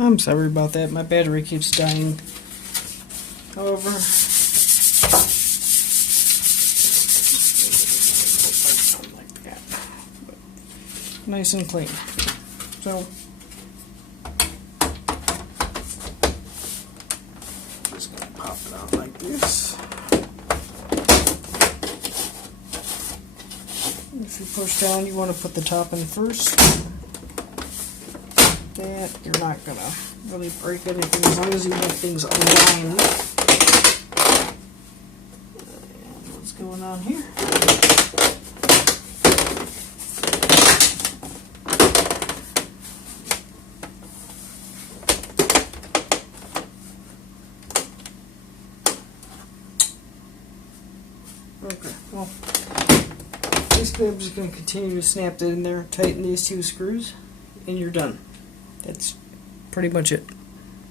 I'm sorry about that. My battery keeps dying. However, like that. Nice and clean. So, just gonna pop it out like this. If you push down, you want to put the top in first. That you're not gonna really break anything as long as you have things aligned. And what's going on here? Okay, well, basically I'm just going to continue to snap that in there, tighten these two screws, and you're done. That's pretty much it.